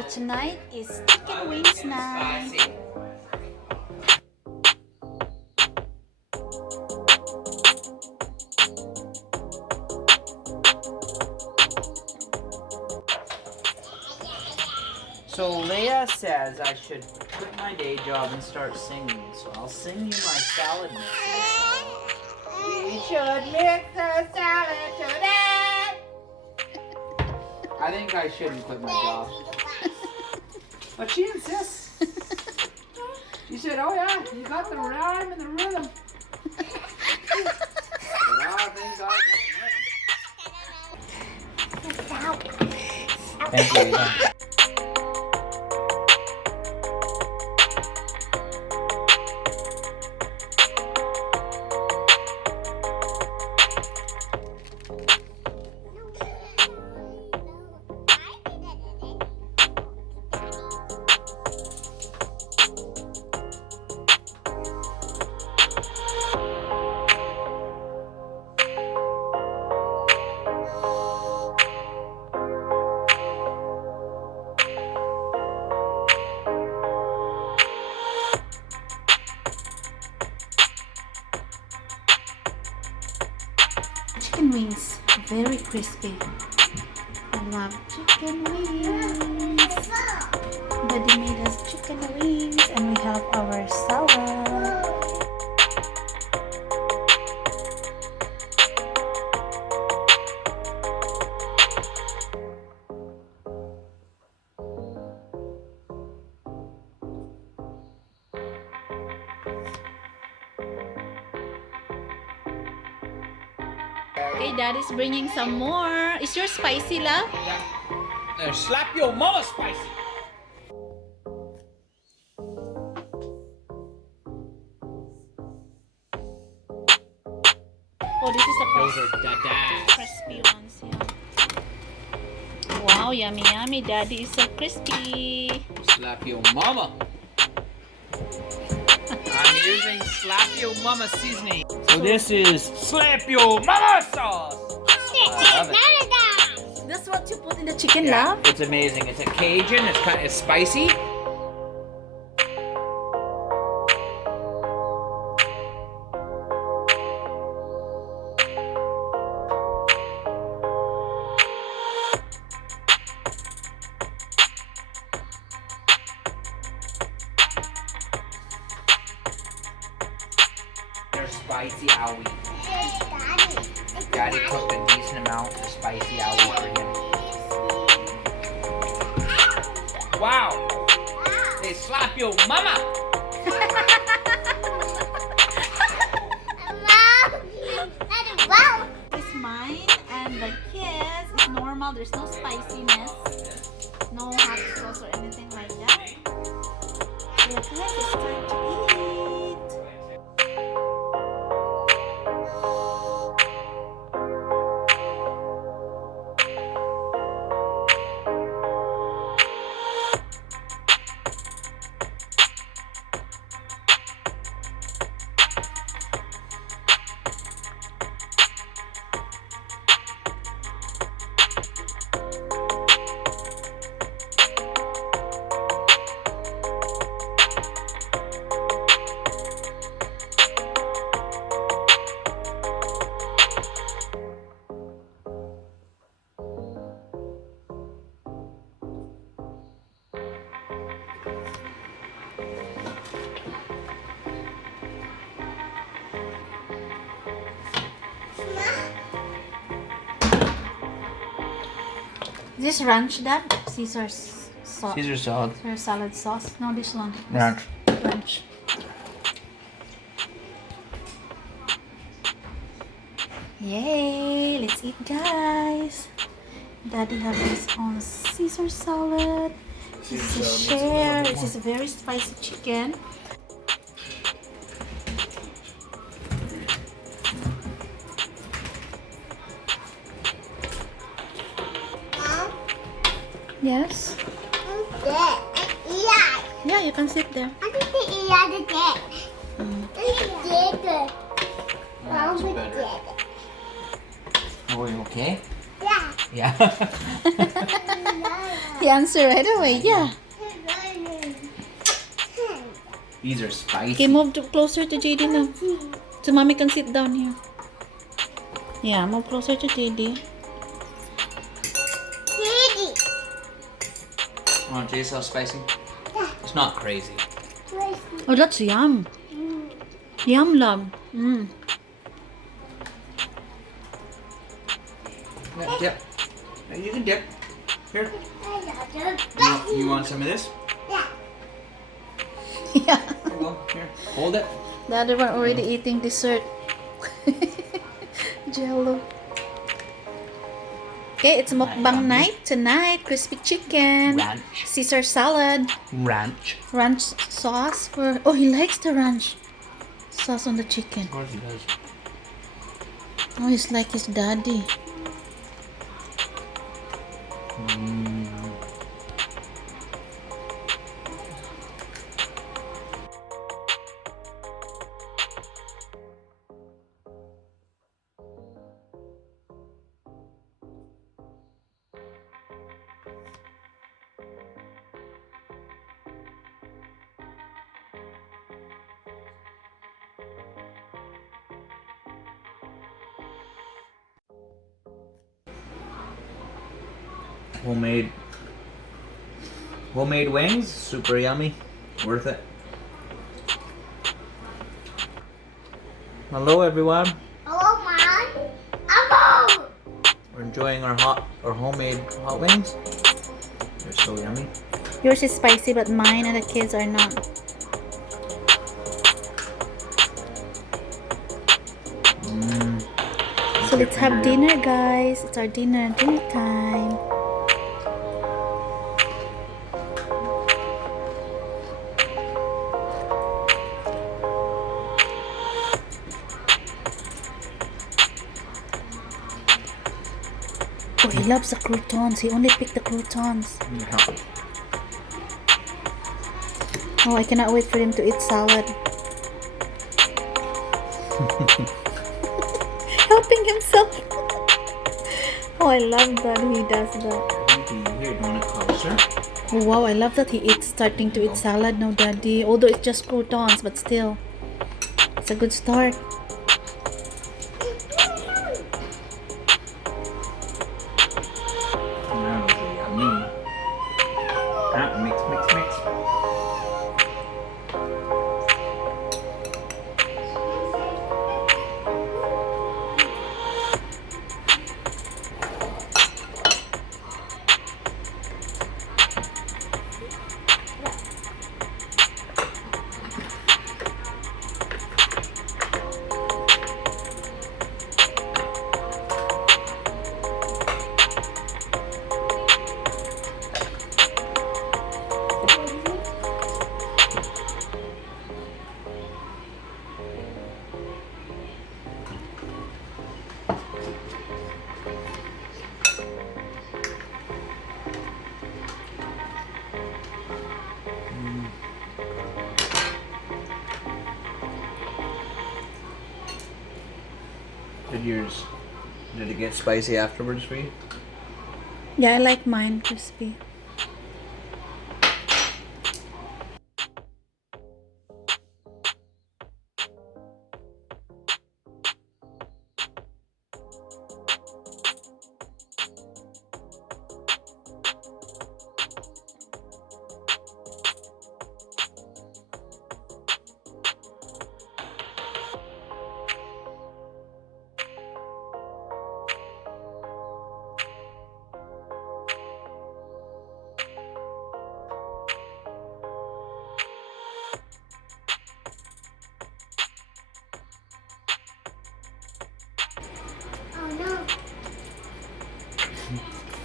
So tonight is chicken wings night. So Leah says I should quit my day job and start singing. So I'll sing you my salad mix. We should mix the salad today. I think I shouldn't quit my job. But she insists. She said, oh yeah, you got the rhyme and the rhythm. But I think Thank you, Eva. Chicken wings, very crispy. I love chicken wings. Daddy made us chicken wings and we have our salad. Okay, Daddy's bringing some more. Is yours spicy, love? Yeah. Now slap your mama spicy. Oh, this is the Those are dadas. crispy ones, yeah. Wow, yummy, yummy. Daddy is so crispy. Slap your mama. I'm using slap your mama seasoning. So this is slap your mama sauce. I love it. That's what you put in the chicken, Yeah, love? it's amazing. It's a Cajun. It's spicy. They're spicy owie. Daddy cooked a decent amount of spicy owie for him. Wow! They slap your mama! It's mine and the kids. It's normal. There's no spiciness. No hot sauce or anything like that. Yeah, guys, it's time to eat. This ranch, Dad? Caesar sauce. Caesar salad. Caesar salad sauce. No, this one. Ranch. Ranch. Yay! Let's eat, guys. Daddy have his own Caesar salad. This is a share. This is a very spicy chicken. Yes. Yeah, you can sit there. Are you okay? Yeah. Yeah. answer right away. Yeah. These are spicy. Okay, move closer to JD now. So mommy can sit down here. Yeah, move closer to JD. Want to taste how spicy? It's not crazy. Oh, that's yum. Yum, love. Yeah, dip. You can dip. Here. You want some of this? Yeah. Here you go. Here. Hold it. The other one already eating dessert. Jello. Okay, it's mukbang night tonight. Crispy chicken. Ranch. Caesar salad. Ranch. Ranch sauce for... Oh, he likes the ranch sauce on the chicken. Of course he does. Oh, he's like his daddy. Homemade wings, super yummy, worth it. Hello everyone. Hello, Mom. Hello. We're enjoying our homemade hot wings. They're so yummy. Yours is spicy, but mine and the kids are not. So let's have dinner, guys. It's our dinner time. Oh, he loves the croutons. He only picked the croutons. Yeah. Oh, I cannot wait for him to eat salad. Helping himself. Oh, I love that he does that. Here, you want it closer? Oh, wow, I love that he eats starting to eat salad now, Daddy. Although it's just croutons, but still. It's a good start. Yummy. Mix, mix, mix. Did it get spicy afterwards for you? Yeah, I like mine crispy.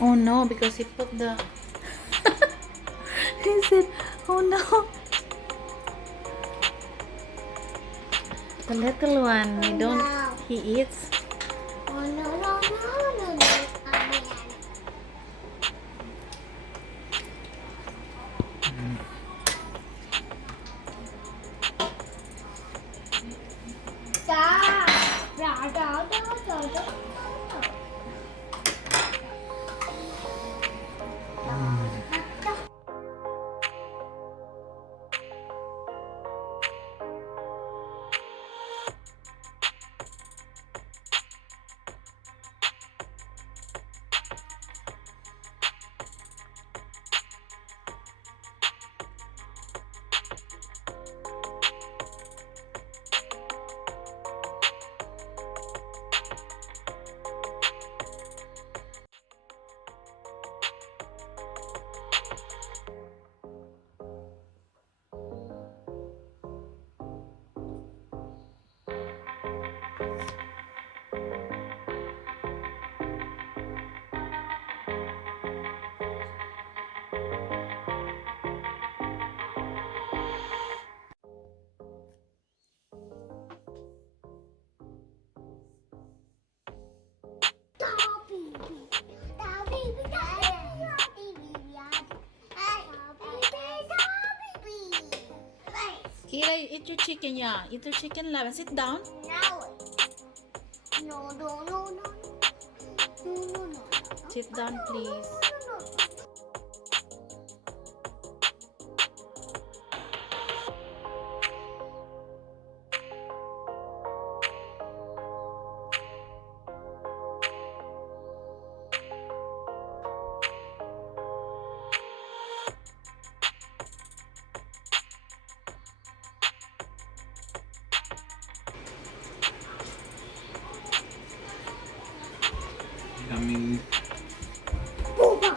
Oh no, because he put the... He said, oh no. The little one, he don't... He eats. Oh, no, no, no, no, no. Da, da, da, da, da, da. Eat your chicken, yeah. Eat your chicken, love, and sit down. No. No. Sit down, please. Yummy. Booba.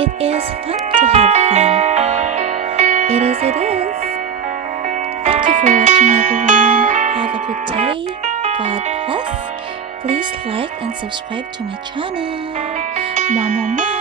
It is fun to have fun. It is. Thank you for watching, everyone. Have a good day. God bless. Please like and subscribe to my channel. Mwah, mwah, mwah.